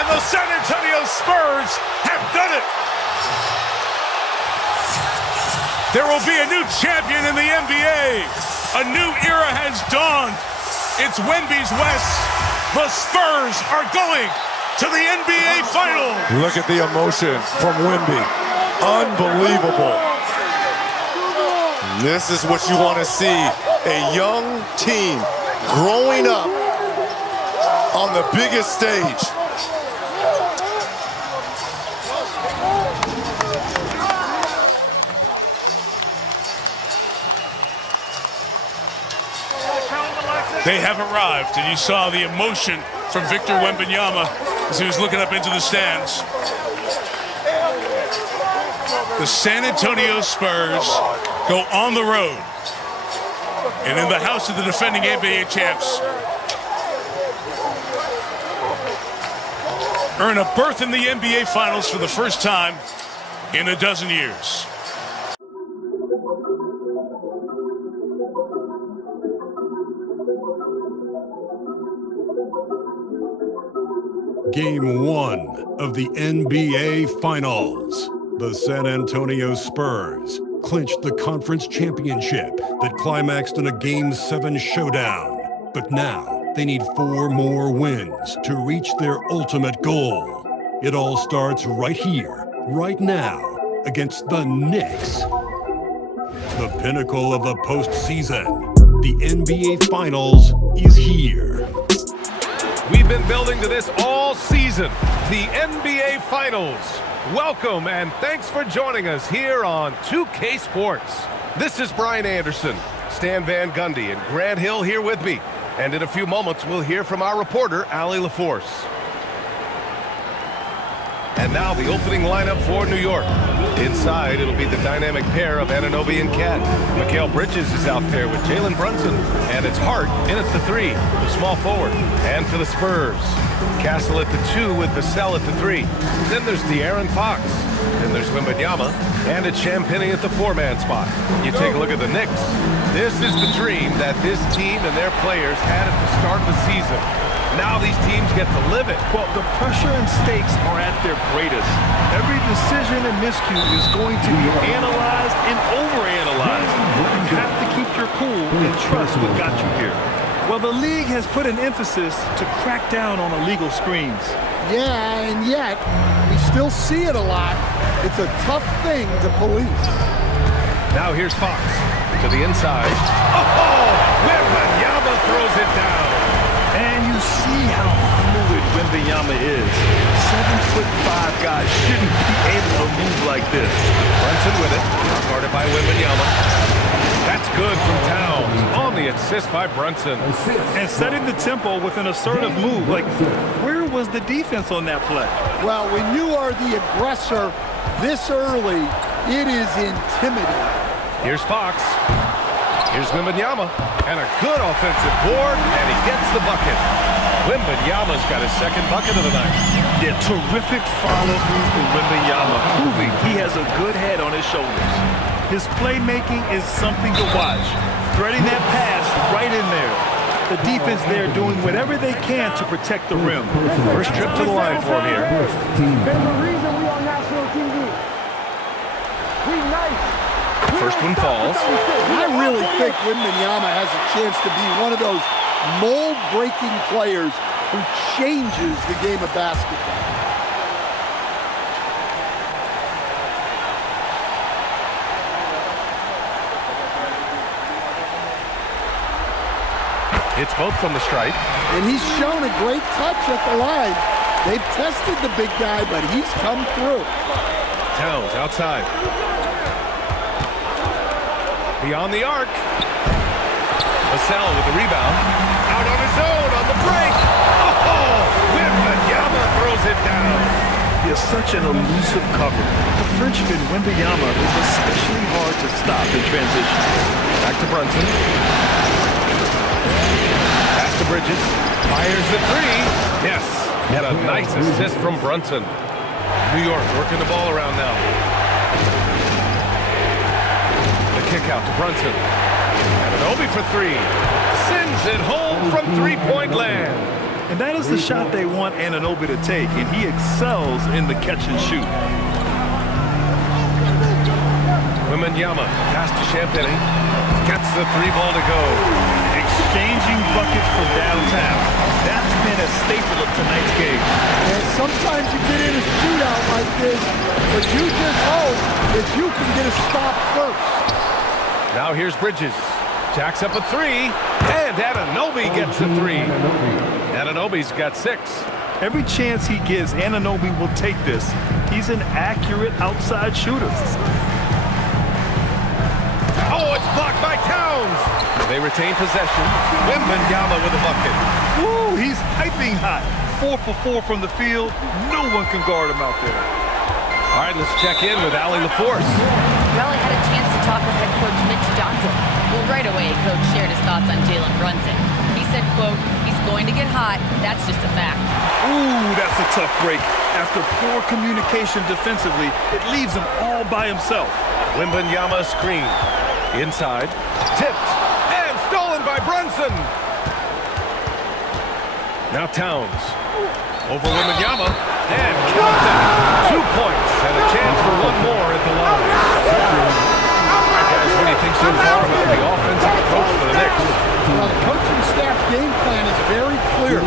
And the San Antonio Spurs have done it. There will be a new champion in the NBA. A new era has dawned. It's Wemby's West. The Spurs are going to the NBA Finals. Look at the emotion from Wemby. Unbelievable. This is what you want to see. A young team growing up on the biggest stage. They have arrived, and you saw the emotion from Victor Wembanyama as he was looking up into the stands. The San Antonio Spurs go on the road and in the house of the defending NBA champs earn a berth in the NBA Finals for the first time in a dozen years. Game 1 of the NBA Finals. The San Antonio Spurs clinched the conference championship that climaxed in a Game 7 showdown. But now they need 4 more wins to reach their ultimate goal. It all starts right here, right now, against the Knicks. The pinnacle of the postseason, the NBA Finals, is here. We've been building to this all season, the NBA Finals. Welcome and thanks for joining us here on 2K Sports. This is Brian Anderson, Stan Van Gundy, and Grant Hill here with me. And in a few moments, we'll hear from our reporter, Allie LaForce. And now the opening lineup for New York. Inside, it'll be the dynamic pair of Anunoby and Cat. Mikal Bridges is out there with Jalen Brunson. And it's Hart in at the 3, the small forward. And for the Spurs, Castle at the 2 with Vassell at the 3. Then there's De'Aaron Fox. Then there's Wembanyama. And it's Champagnie at the 4-man spot. You take a look at the Knicks. This is the dream that this team and their players had at the start of the season. Now these teams get to live it. Well, the pressure and stakes are at their greatest. Every decision and miscue is going to be analyzed and overanalyzed. You have to keep your cool and trust what got you here. Well, the league has put an emphasis to crack down on illegal screens. Yeah, and yet, we still see it a lot. It's a tough thing to police. Now here's Fox to the inside. Oh! Wembanyama throws it down. And you see how fluid Wembanyama is. 7'5" guys shouldn't be able to move like this. Brunson with it, guarded by Wembanyama. That's good from Towns on the assist by Brunson. And setting the tempo with an assertive move. Like, where was the defense on that play? Well, when you are the aggressor this early, it is intimidating. Here's Fox. Here's Wembanyama, and a good offensive board, and he gets the bucket. Wembanyama's got his second bucket of the night. Yeah, terrific follow-through from Wembanyama, proving he has a good head on his shoulders. His playmaking is something to watch, threading that pass right in there. The defense there doing whatever they can to protect the rim. First trip to the line for him here. There's a reason we on national TV. We nice. First one falls. I really think Wembanyama has a chance to be one of those mold-breaking players who changes the game of basketball. It's both from the stripe. And he's shown a great touch at the line. They've tested the big guy, but he's come through. Towns outside. Beyond the arc. Vassell with the rebound. Out on his own on the break. Oh! Wembanyama throws it down. He has such an elusive cover. The Frenchman, Wembanyama, is especially hard to stop in transition. Back to Brunson. Pass to Bridges. Fires the 3. Yes. And a nice assist from Brunson. New York working the ball around now. Kick out to Brunson. Anunoby for 3. Sends it home from three-point land. And that is the shot they want Anunoby to take, and he excels in the catch and shoot. Wemby pass to Champagny. Gets the 3-ball to go. Exchanging buckets from downtown. That's been a staple of tonight's game. And sometimes you get in a shootout like this, but you just hope that you can get a stop first. Now here's Bridges. Jacks up a 3, and Anunoby gets a 3. Anunoby's got 6. Every chance he gets, Anunoby will take this. He's an accurate outside shooter. Oh, it's blocked by Towns. They retain possession. Wemby with a bucket. Woo, he's piping hot. 4 for 4 from the field. No one can guard him out there. All right, let's check in with Allie LaForce. Raleigh had a chance to talk with head coach Mitch Johnson. Well, right away, coach shared his thoughts on Jalen Brunson. He said, quote, he's going to get hot. That's just a fact. Ooh, that's a tough break. After poor communication defensively, it leaves him all by himself. Wemby screen. Inside. Tipped. And stolen by Brunson. Now Towns. Over Wemby. And count it. 2 points. And a chance for one more at the line. All right, guys, what do you think so far about the offensive approach for the Knicks? Well, the coaching staff game plan is very clear.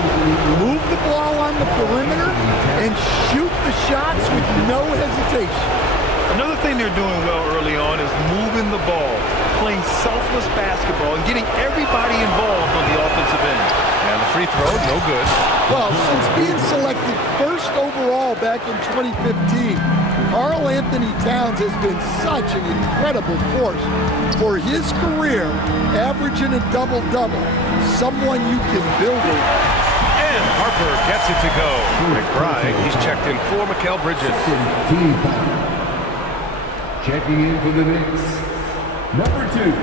Move the ball on the perimeter and shoot the shots with no hesitation. Another thing they're doing well early on is moving the ball, playing selfless basketball, and getting everybody involved on the offensive end. And the free throw, no good. Well, since being selected first overall back in 2015, Karl Anthony Towns has been such an incredible force for his career, averaging a double-double, someone you can build on. And Harper gets it to go. McBride, he's checked in for Mikal Bridges. Checking in for the Knicks, number 2,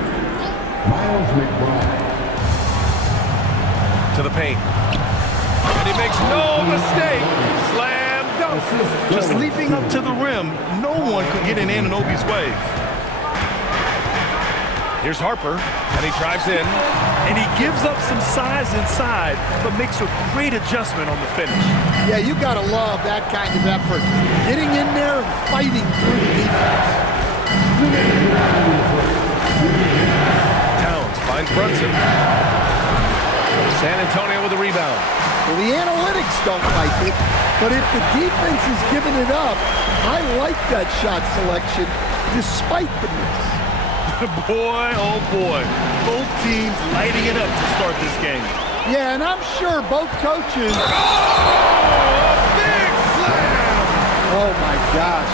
Miles McBride. To the paint. And he makes no mistake. Slam dunk. Just leaping up to the rim, no one could get in Anunoby's way. Here's Harper, and he drives in. And he gives up some size inside, but makes a great adjustment on the finish. Yeah, you gotta love that kind of effort. Getting in there and fighting through the defense. Towns finds Brunson. San Antonio with a rebound. Well, the analytics don't like it, but if the defense is giving it up, I like that shot selection despite the miss. Boy, oh boy, both teams lighting it up to start this game. Yeah, and I'm sure both coaches... Oh, big slam! Oh my gosh,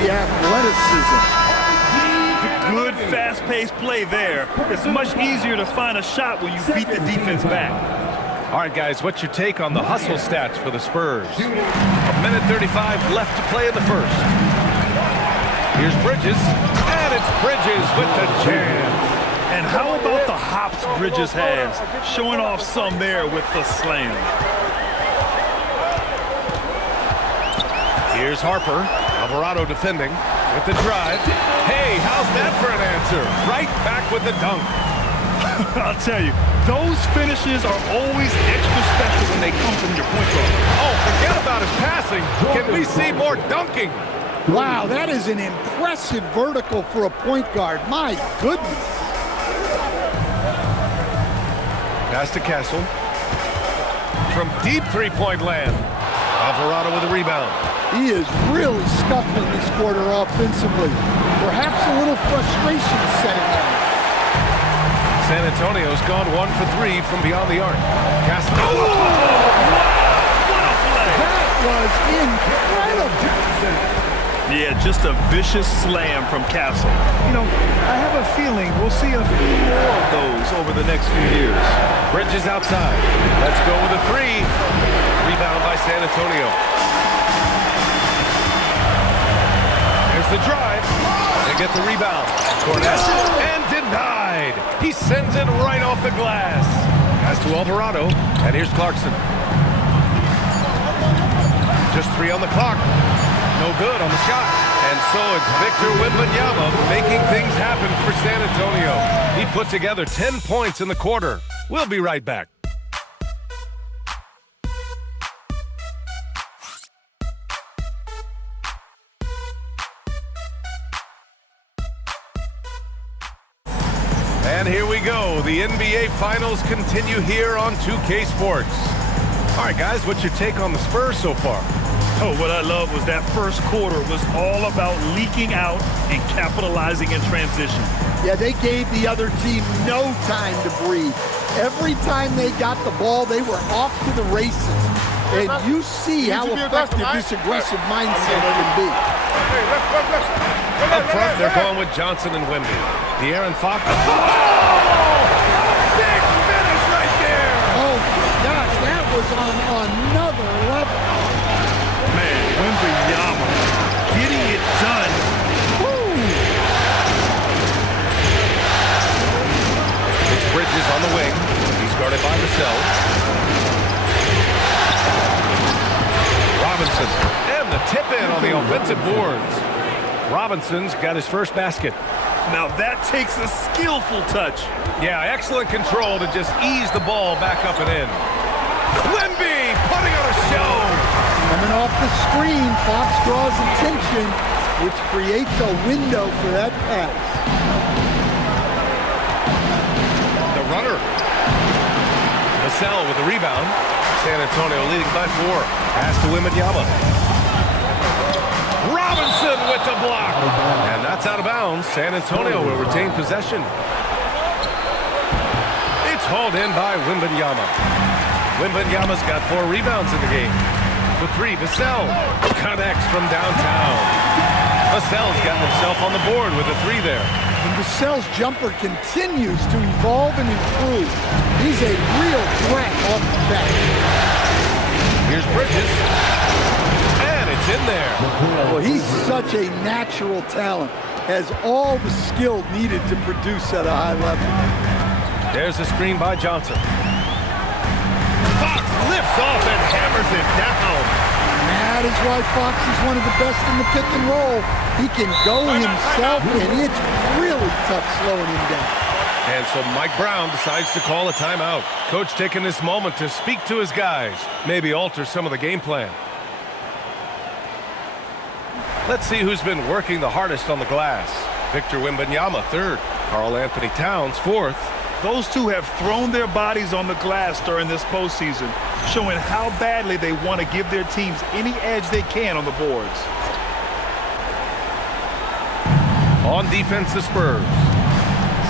the athleticism. Good fast-paced play there. It's much easier to find a shot when you beat the defense back. All right, guys, what's your take on the hustle stats for the Spurs? 1:35 left to play in the first. Here's Bridges, and it's Bridges with the chance. And how about the hops Bridges has? Showing off some there with the slam. Here's Harper. Alvarado defending with the drive. Hey, how's that for an answer? Right back with the dunk. I'll tell you, those finishes are always extra special when they come from your point guard. Oh, forget about his passing. Can we see more dunking? Wow, that is an impressive vertical for a point guard. My goodness. Pass to Castle. From deep three-point land. Alvarado with a rebound. He is really scuffling this quarter offensively. Perhaps a little frustration setting in. San Antonio's gone 1 for 3 from beyond the arc. Castle. Oh, what a play! That was incredible. Yeah, just a vicious slam from Castle. You know, I have a feeling we'll see a few more of those over the next few years. Bridges outside. Let's go with a 3. Rebound by San Antonio. There's the drive. They get the rebound. Cornette. And denied. He sends it right off the glass. Pass to Alvarado. And here's Clarkson. Just 3 on the clock. No good on the shot. And so it's Victor Wembanyama making things happen for San Antonio. He put together 10 points in the quarter. We'll be right back. And here we go. The NBA Finals continue here on 2K Sports. All right, guys, what's your take on the Spurs so far? Oh, what I love was that first quarter was all about leaking out and capitalizing in transition. Yeah, they gave the other team no time to breathe. Every time they got the ball, they were off to the races. And you see how effective this aggressive mindset can be. Up front, they're going with Johnson and Wemby. De'Aaron Fox. Oh! Big finish right there! Oh, my gosh, that was on another level. Man, Wemby getting it done. Woo! It's Bridges on the wing. He's guarded by Vassell. Robinson, and the tip-in on the offensive boards. Robinson's got his first basket. Now that takes a skillful touch. Yeah, excellent control to just ease the ball back up and in. Wemby putting on a show. Coming off the screen, Fox draws attention, which creates a window for that pass. The runner. Vassell with the rebound. San Antonio leading by 4. Pass to Wembanyama. Robinson with the block. And that's out of bounds. San Antonio will retain possession. It's hauled in by Wembanyama. Wembanyama's got 4 rebounds in the game. For 3, Vassell connects from downtown. Vassell's got himself on the board with a 3 there. And Vassell's jumper continues to evolve and improve. He's a real threat off the back. Here's Bridges. And it's in there. Well, he's such a natural talent. Has all the skill needed to produce at a high level. There's a screen by Johnson. Fox lifts off and hammers it down. That is why Fox is one of the best in the pick and roll. He can go himself, and it's really tough slowing him down. And so Mike Brown decides to call a timeout. Coach taking this moment to speak to his guys, maybe alter some of the game plan. Let's see who's been working the hardest on the glass. Victor Wembanyama, 3rd. Karl Anthony Towns, 4th. Those two have thrown their bodies on the glass during this postseason, showing how badly they want to give their teams any edge they can on the boards. On defense, the Spurs.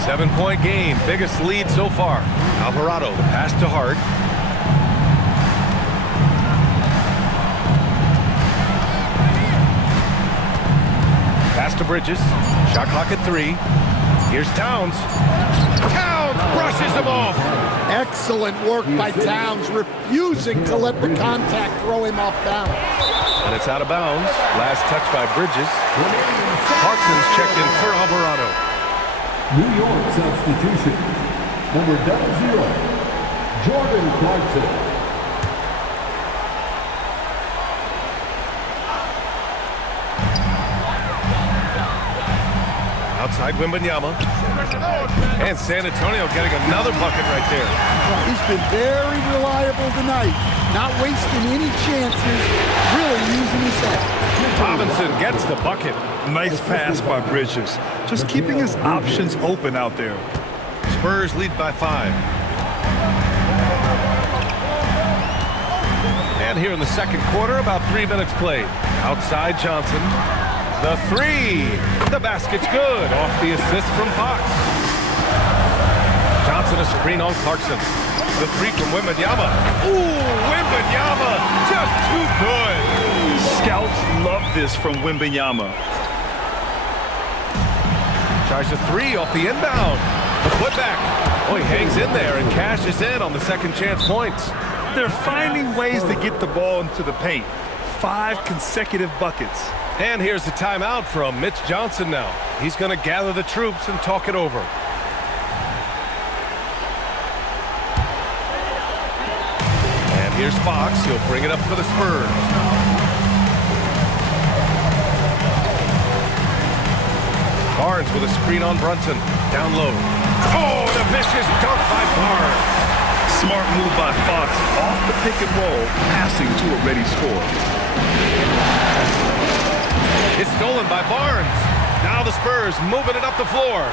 7-point game, biggest lead so far. Alvarado, the pass to Hart. Pass to Bridges. Shot clock at 3. Here's Towns. Towns brushes him off. Excellent work by Towns, refusing to let the contact throw him off balance. And it's out of bounds. Last touch by Bridges. Clarkson's checked in for Alvarado. New York substitution. Number 00, Jordan Clarkson. Outside Wembanyama. And San Antonio getting another bucket right there. Well, he's been very reliable tonight. Not wasting any chances, really using his head. Robinson gets the bucket. Nice pass by Bridges. Just keeping his options open out there. Spurs lead by 5. And here in the second quarter, about 3 minutes played. Outside Johnson. The 3. The basket's good. Off the assist from Fox. Johnson a screen on Clarkson. The 3 from Wembanyama. Ooh, Wembanyama just too good. Scouts love this from Wembanyama. Tries a 3 off the inbound. The putback. Oh, he hangs in there and cashes in on the second chance points. They're finding ways to get the ball into the paint. 5 consecutive buckets. And here's the timeout from Mitch Johnson now. He's going to gather the troops and talk it over. And here's Fox. He'll bring it up for the Spurs. Barnes with a screen on Brunson. Down low. Oh, the vicious dunk by Barnes. Smart move by Fox off the pick and roll, passing to a ready score. It's stolen by Barnes. Now the Spurs moving it up the floor.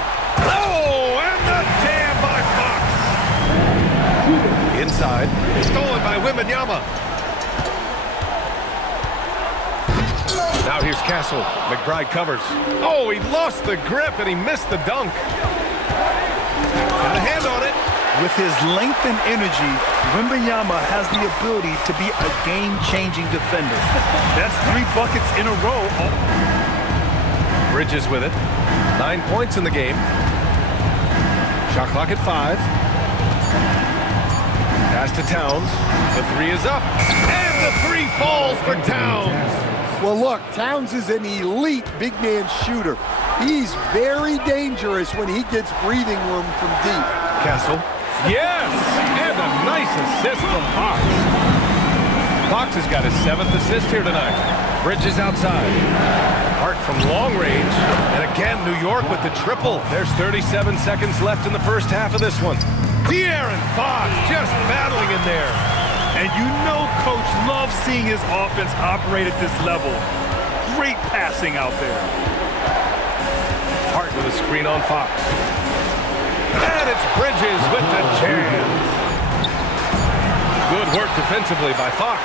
Oh, and the jam by Fox. Inside, stolen by Wemby. Now here's Castle. McBride covers. Oh, he lost the grip and he missed the dunk. Got a hand on it. With his length and energy, Wemby has the ability to be a game-changing defender. That's 3 buckets in a row. Bridges with it. 9 points in the game. Shot clock at 5. Pass to Towns. The 3 is up. And the 3 falls for Towns. Well, look, Towns is an elite big man shooter. He's very dangerous when he gets breathing room from deep. Castle. Yes! And a nice assist from Fox. Fox has got his 7th assist here tonight. Bridges outside. Hart from long range. And again, New York with the triple. There's 37 seconds left in the first half of this one. De'Aaron Fox just battling in there. And you know Coach loves seeing his offense operate at this level. Great passing out there. Hart with a screen on Fox. And it's Bridges with the jam. Good work defensively by Fox.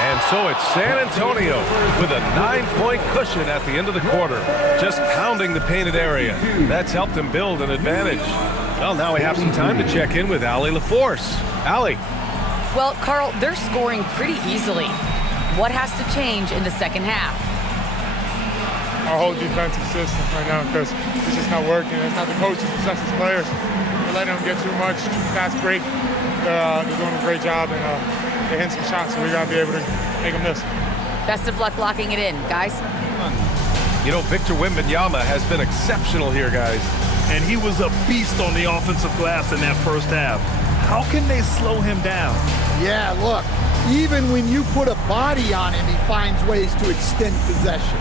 And so it's San Antonio with a 9-point cushion at the end of the quarter. Just pounding the painted area. That's helped them build an advantage. Well, now we have some time to check in with Allie LaForce. Allie. Well, Carl, they're scoring pretty easily. What has to change in the second half? Our whole defensive system right now, because it's just not working. It's not the coaches, it's just the players. We're letting them get too much, fast break. They're doing a great job, and they're hitting some shots, so we got to be able to make them miss. Best of luck locking it in, guys. You know, Victor Wembanyama has been exceptional here, guys. And he was a beast on the offensive glass in that first half. How can they slow him down? Yeah, look, even when you put a body on him, he finds ways to extend possession.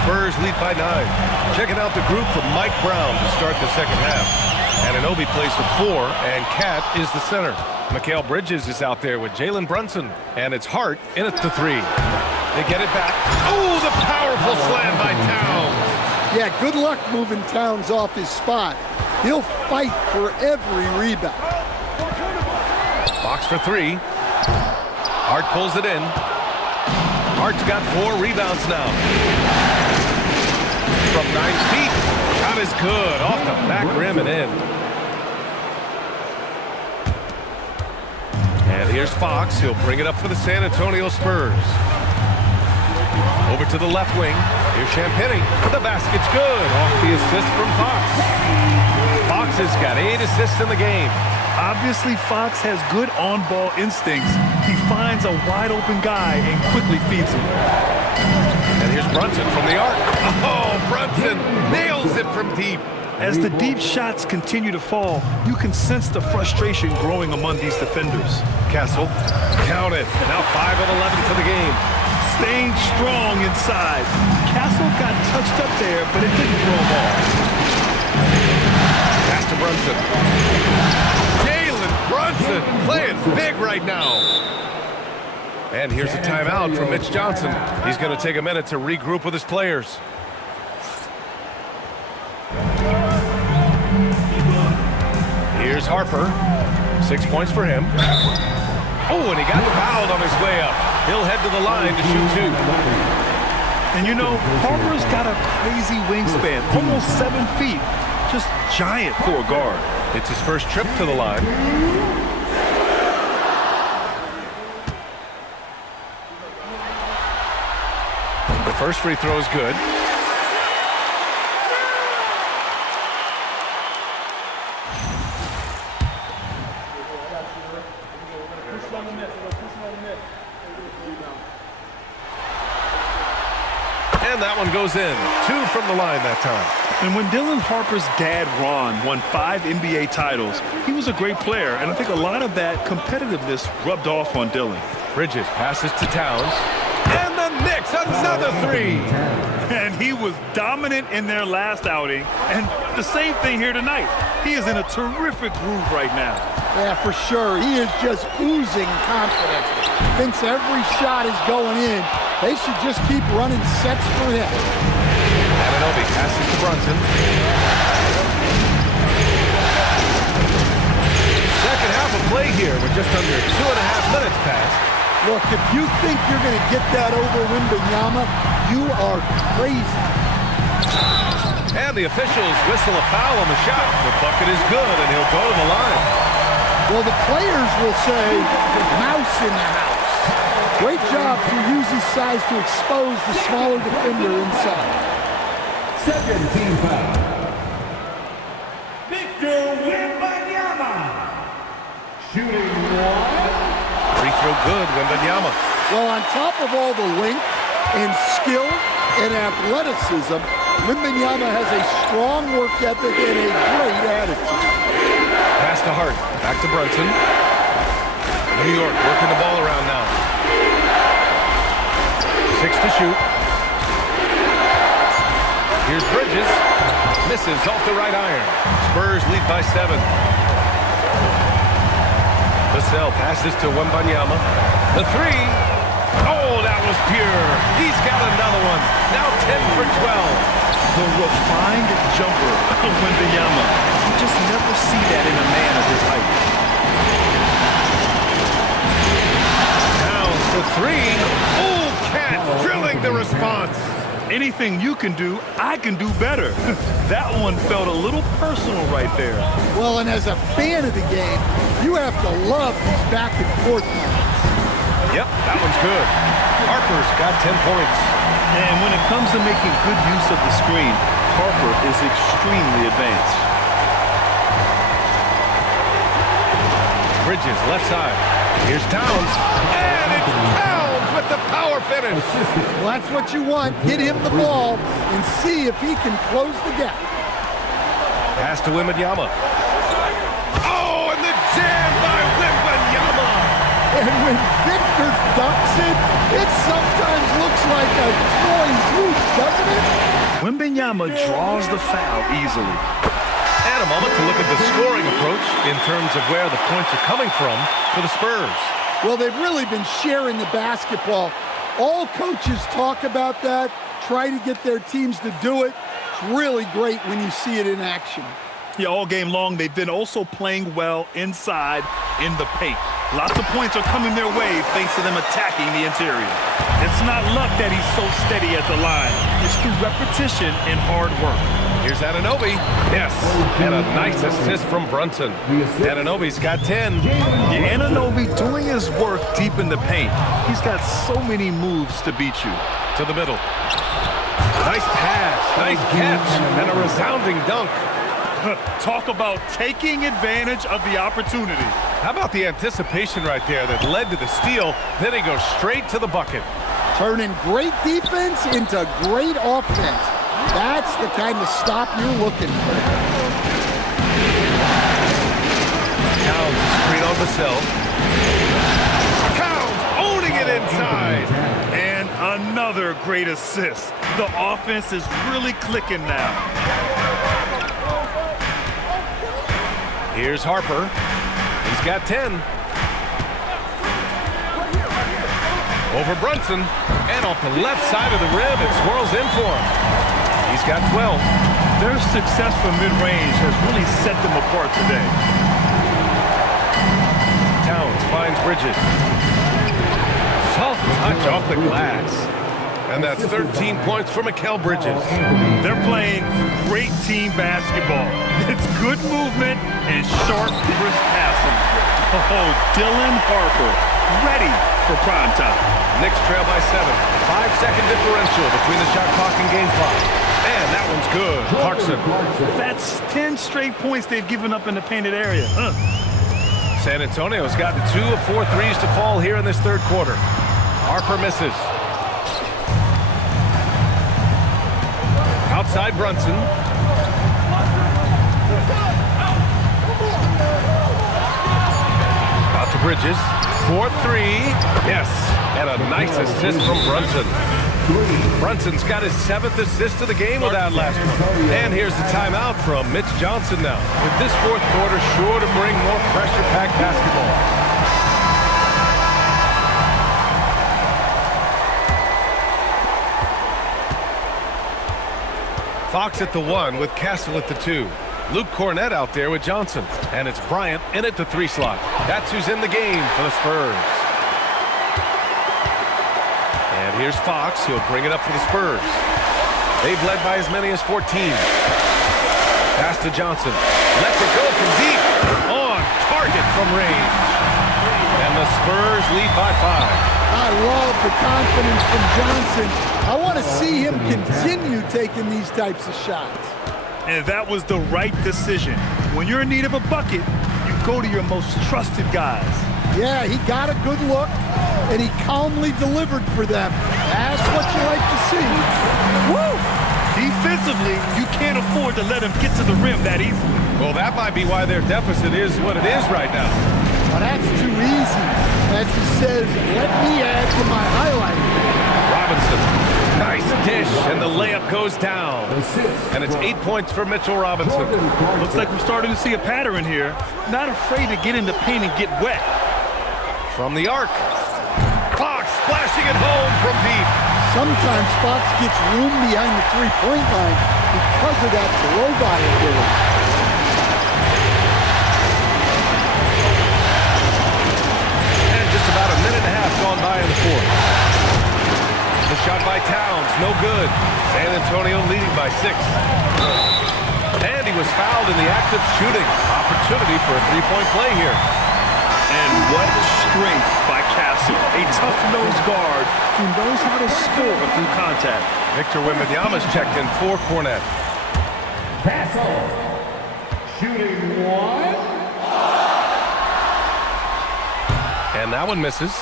Spurs lead by 9. Checking out the group from Mike Brown to start the second half. Anunoby plays the 4, and Cat is the center. Mikal Bridges is out there with Jalen Brunson, and it's Hart in at the 3. They get it back. Oh, the powerful slam by Towns. Yeah, good luck moving Towns off his spot. He'll fight for every rebound. Fox for 3. Hart pulls it in. Hart's got 4 rebounds now. From 9 feet. Shot is good. Off the back rim and in. And here's Fox. He'll bring it up for the San Antonio Spurs. Over to the left wing. Here's Champagnie. The basket's good. Off the assist from Fox. Fox has got 8 assists in the game. Obviously, Fox has good on-ball instincts. He finds a wide-open guy and quickly feeds him. And here's Brunson from the arc. Oh, Brunson nails it from deep. As the deep shots continue to fall, you can sense the frustration growing among these defenders. Castle, count it. Now 5 of 11 for the game. Staying strong inside. Castle got touched up there, but it didn't throw him off. Pass to Brunson. Jalen Brunson playing big right now. And here's a timeout from Mitch Johnson. He's going to take a minute to regroup with his players. Here's Harper. 6 points for him. Oh, and he got fouled on his way up. He'll head to the line to shoot 2. And you know, Harper's got a crazy wingspan, almost 7 feet. Just giant for a guard. It's his first trip to the line. The first free throw is good. And that one goes in. 2 from the line that time. And when Dylan Harper's dad, Ron, won 5 NBA titles, he was a great player, and I think a lot of that competitiveness rubbed off on Dylan. Bridges passes to Towns. And the Knicks, another 3. And he was dominant in their last outing, and the same thing here tonight. He is in a terrific groove right now. Yeah, for sure. He is just oozing confidence. Thinks every shot is going in. They should just keep running sets for him. Anunoby passes to Brunson. Second half of play here with just under 2.5 minutes passed. Look, if you think you're going to get that over Wembanyama, you are crazy. And the officials whistle a foul on the shot. The bucket is good, and he'll go to the line. Well, the players will say, mouse in the house. Great job to use his size to expose the smaller defender inside. Second team foul. Shooting one. Free throw good, Wembanyama. Well, on top of all the length and skill and athleticism, Wembanyama has a strong work ethic and a great attitude. Pass to Hart. Back to Brunson. New York working the ball around now. 6 to shoot. Here's Bridges. Misses off the right iron. Spurs lead by 7. Vassell passes to Wembanyama. The 3. Oh, that was pure. He's got another one. Now 10 for 12. The refined jumper of Wembanyama. You just never see that in a man of his height. Towns for 3. Oh, Cat drilling the response. Anything you can do, I can do better. That one felt a little personal right there. Well, and as a fan of the game, you have to love these back and forth moments. Yep, that one's good. Harper's got 10 points. And when it comes to making good use of the screen, Harper is extremely advanced. Bridges, left side. Here's Towns. And it's Towns with the power finish. Well, that's what you want. Get him the ball and see if he can close the gap. Pass to Wembanyama. Oh, and the jam by Wembanyama. And when Victor dunks it, it sometimes looks like a toy hoop, doesn't it? Wembanyama draws the foul easily. And a moment to look at the scoring approach in terms of where the points are coming from for the Spurs. Well, they've really been sharing the basketball. All coaches talk about that, try to get their teams to do it. It's really great when you see it in action. Yeah, all game long, they've been also playing well inside in the paint. Lots of points are coming their way thanks to them attacking the interior. It's not luck that he's so steady at the line. It's through repetition and hard work. Here's Anunoby. Yes, and a nice assist from Brunson. Anunoby's got 10. Yeah, Anunoby doing his work deep in the paint. He's got so many moves to beat you. To the middle. Nice pass, nice catch, and a resounding dunk. Talk about taking advantage of the opportunity. How about the anticipation right there that led to the steal? Then he goes straight to the bucket. Turning great defense into great offense. That's the kind of stop you're looking for. Towns screen on Vassell. Towns owning it inside. And another great assist. The offense is really clicking now. Here's Harper. He's got 10. Over Brunson. And off the left side of the rim, it swirls in for him. He's got 12. Their success from mid-range has really set them apart today. Towns finds Bridges. Soft touch off the glass. And that's 13 points for Mikal Bridges. They're playing great team basketball. It's good movement and sharp, crisp passing. Oh, Dylan Harper, ready for prime time. Knicks trail by 7. 5-second differential between the shot clock and game clock. And that one's good. Clarkson. That's 10 straight points they've given up in the painted area. San Antonio's gotten 2 of 4 threes to fall here in this third quarter. Harper misses. Outside Brunson. Out to Bridges. 4-3. Yes. And a nice assist from Brunson. Brunson's got his 7th assist of the game with that last one. And here's the timeout from Mitch Johnson now. With this fourth quarter sure to bring more pressure-packed basketball. Fox at the 1 with Castle at the 2. Luke Cornett out there with Johnson. And it's Bryant in at the 3 slot. That's who's in the game for the Spurs. And here's Fox. He'll bring it up for the Spurs. They've led by as many as 14. Pass to Johnson. Lets it go from deep. On target from range. And the Spurs lead by 5. I love the confidence from Johnson. I want to see him continue taking these types of shots. And that was the right decision. When you're in need of a bucket, you go to your most trusted guys. Yeah, he got a good look, and he calmly delivered for them. That's what you like to see. Woo! Defensively, you can't afford to let him get to the rim that easily. Well, that might be why their deficit is what it is right now. Well, that's too easy. As he says, let me add to my highlight. Robinson, nice dish, and the layup goes down. And it's 8 points for Mitchell Robinson. Looks like we're starting to see a pattern here. Not afraid to get in the paint and get wet. From the arc, Fox splashing it home from deep. Sometimes Fox gets room behind the three-point line because of that blow-by ability. About a minute and a half gone by in the fourth. The shot by Towns, no good. San Antonio leading by 6. And he was fouled in the act of shooting. Opportunity for a three-point play here. And what strength by Castle. A tough-nosed guard who knows how to score through contact. Victor Wembanyama's checked in for Cornett. Castle, shooting 1. And that one misses.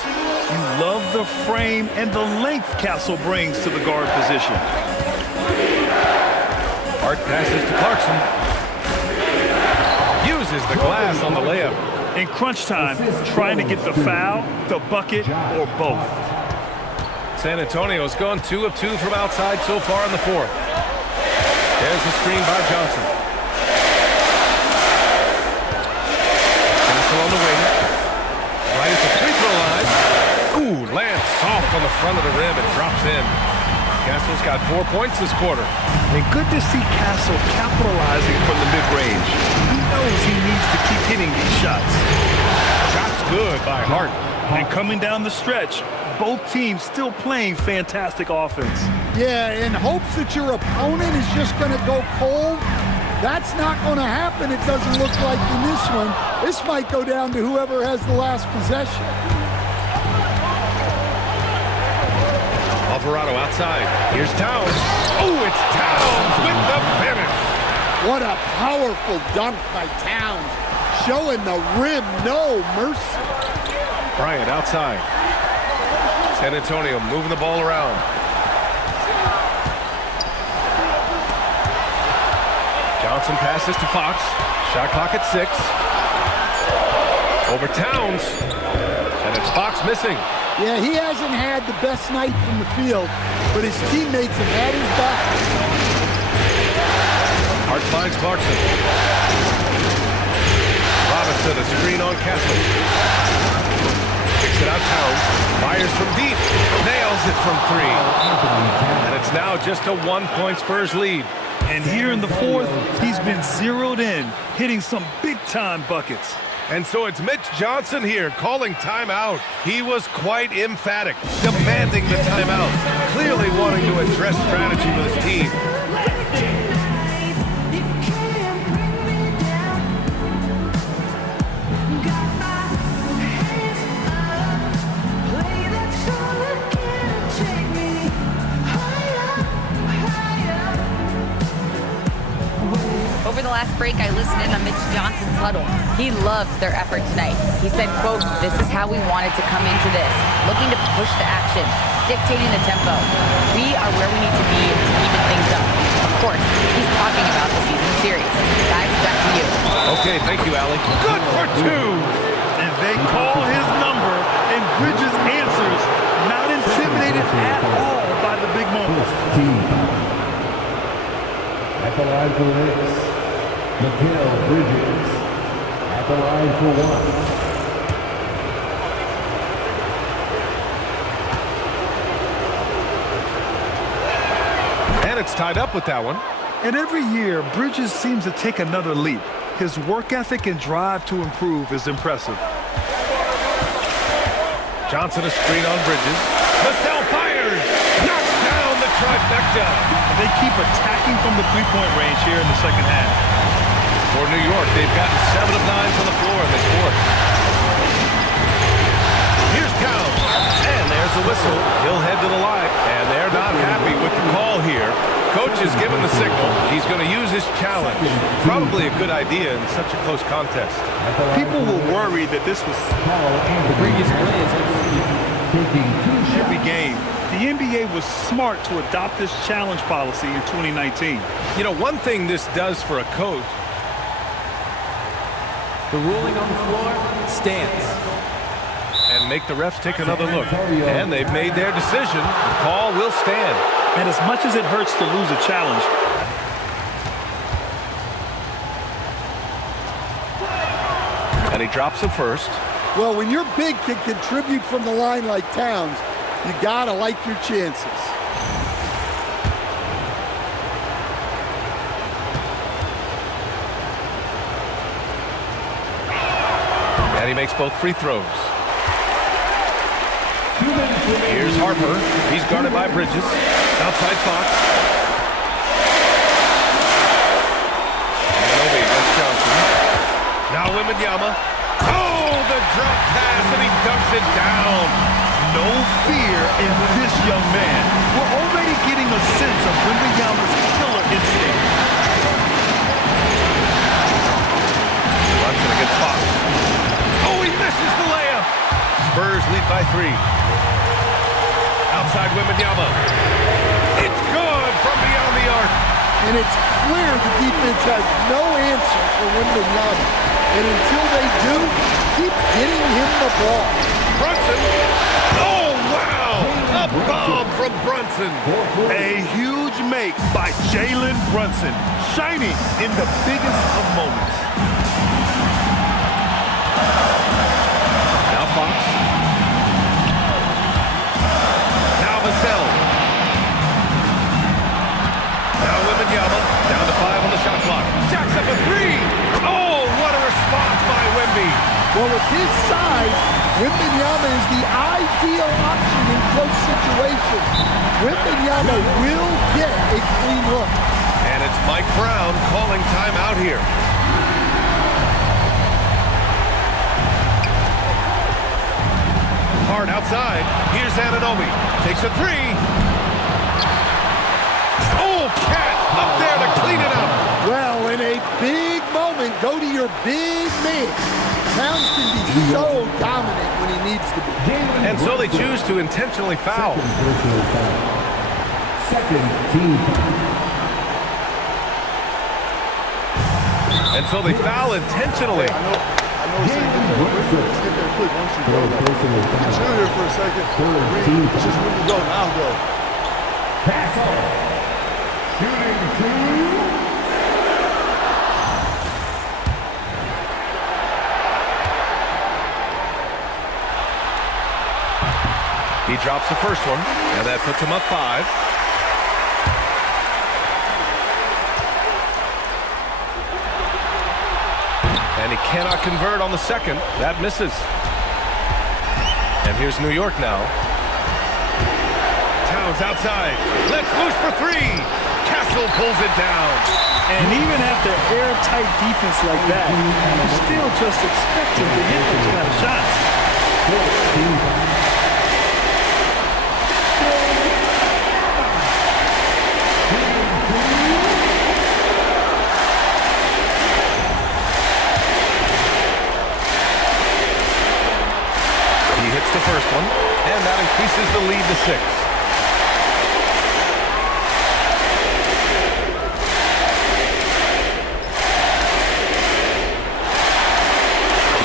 You love the frame and the length Castle brings to the guard position. Hart passes to Clarkson. Uses the glass on the layup. In crunch time, trying to get the foul, the bucket, or both. San Antonio's gone 2 of 2 from outside so far in the fourth. There's the screen by Johnson. Castle on the wing. Right at the free throw line. Ooh, lands soft on the front of the rim and drops in. Castle's got 4 points this quarter. And good to see Castle capitalizing from the mid-range. He knows he needs to keep hitting these shots. Shots good by Hart. And coming down the stretch, both teams still playing fantastic offense. Yeah, in hopes that your opponent is just going to go cold. That's not going to happen, it doesn't look like in this one. This might go down to whoever has the last possession. Alvarado outside. Here's Towns. Oh, it's Towns with the finish. What a powerful dunk by Towns. Showing the rim no mercy. Bryant outside. San Antonio moving the ball around. Johnson passes to Fox. Shot clock at 6. Over Towns. And it's Fox missing. Yeah, he hasn't had the best night from the field, but his teammates have had his back. Hart finds Clarkson. Robinson, a screen on Castle. Kicks it out Towns. Fires from deep. Nails it from 3. And it's now just a 1-point Spurs lead. And here in the fourth, he's been zeroed in, hitting some big-time buckets. And so it's Mitch Johnson here calling timeout. He was quite emphatic, demanding the timeout, clearly wanting to address strategy with his team. Over the last break, I listened in on Mitch Johnson's huddle. He loves their effort tonight. He said, quote, "This is how we wanted to come into this, looking to push the action, dictating the tempo. We are where we need to be to even things up." Of course, he's talking about the season series. Guys, back to you. Okay, thank you, Allie. Good for 2. And they call his number, and Bridges answers, not intimidated at all by the big the line for the Knicks, Mikal Bridges. At the line for one. And it's tied up with that one. And every year, Bridges seems to take another leap. His work ethic and drive to improve is impressive. Johnson a screen on Bridges. Vassell fires! Knocks down the trifecta! And they keep attacking from the three-point range here in the second half. For New York, they've gotten 7 of 9 from the floor in this fourth. Here's Towns. And there's the whistle. He'll head to the line. And they're not happy with the call here. Coach has given the signal. He's going to use his challenge. Probably a good idea in such a close contest. People were worried that this was the previous players every game. The NBA was smart to adopt this challenge policy in 2019. You know, one thing this does for a coach. The ruling on the floor stands. And make the refs take another look. And they've made their decision. The call will stand. And as much as it hurts to lose a challenge, and he drops it first. Well, when your big can contribute from the line like Towns, you gotta like your chances. And he makes both free throws. Here's Harper. He's guarded by Bridges. Outside Fox. Wemby against Johnson. Now Wemby. Oh, the drop pass, and he dunks it down. no fear in this young man. We're already getting a sense of Wemby's killer instinct. Brunson against Fox. Oh, he misses the layup. Spurs lead by 3. Outside Wemby. It's good from beyond the arc. And it's clear the defense has no answer for Wemby. And until they do, keep getting him the ball. Brunson. Oh, wow. A bomb from Brunson. A huge make by Jalen Brunson, shining in the biggest of moments. Now Fox. Now Vassell. Now Wemby. Down to 5 on the shot clock. Jacks up a 3. Oh, what a response by Wemby. Well, with his size, Wemby is the ideal option in close situations. Wemby will get a clean look. And it's Mike Brown calling timeout here. Hard outside. Here's Anunoby. Takes a 3. Oh, Cat up there to clean it up. Well, in a big moment, go to your big man. Towns can be so dominant when he needs to be. And so they choose to intentionally foul. Second team. And so they foul intentionally. I know it's getting quick. Let's get there quick. Once you go, chill here for a second. It's just when you go, now go. Pass off. Shooting 2. He drops the first one, and that puts him up 5. And he cannot convert on the second. That misses. And here's New York now. Towns outside. Let's loose for 3. Castle pulls it down. And even after airtight defense like that, you still just expect him to hit those kind of shots. The first one, and that increases the lead to 6.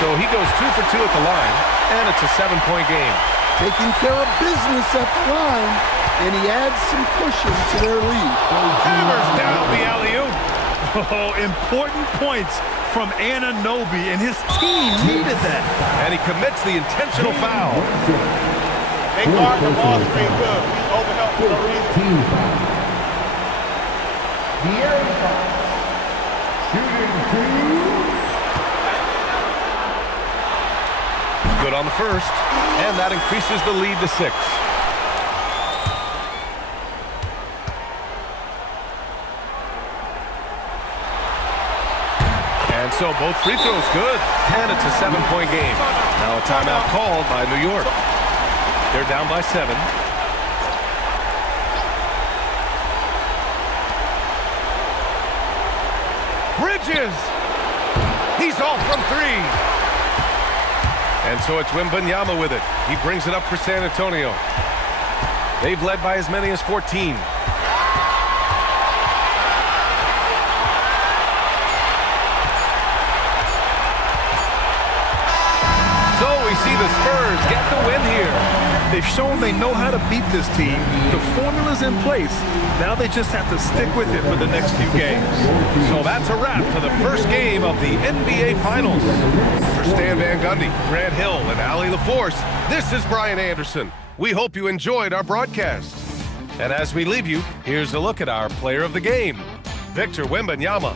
So he goes 2 for 2 at the line, and it's a 7-point game. Taking care of business at the line, and he adds some cushion to their lead. Hammers down the alley-oop. Oh, important points from Anunoby, and his team needed that. And he commits the intentional foul. They guard the ball screen good. We overhelp for no reason. Good on the first, and that increases the lead to 6. And so both free throws good, and it's a 7-point game. Now a timeout called by New York. They're down by 7. Bridges! He's off from 3. And so it's Wembanyama with it. He brings it up for San Antonio. They've led by as many as 14. So we see the Spurs get the win here. They've shown they know how to beat this team. The formula's in place. Now they just have to stick with it for the next few games. So that's a wrap for the first game of the NBA Finals. For Stan Van Gundy, Grant Hill, and Allie LaForce, this is Brian Anderson. We hope you enjoyed our broadcast. And as we leave you, here's a look at our player of the game, Victor Wembanyama.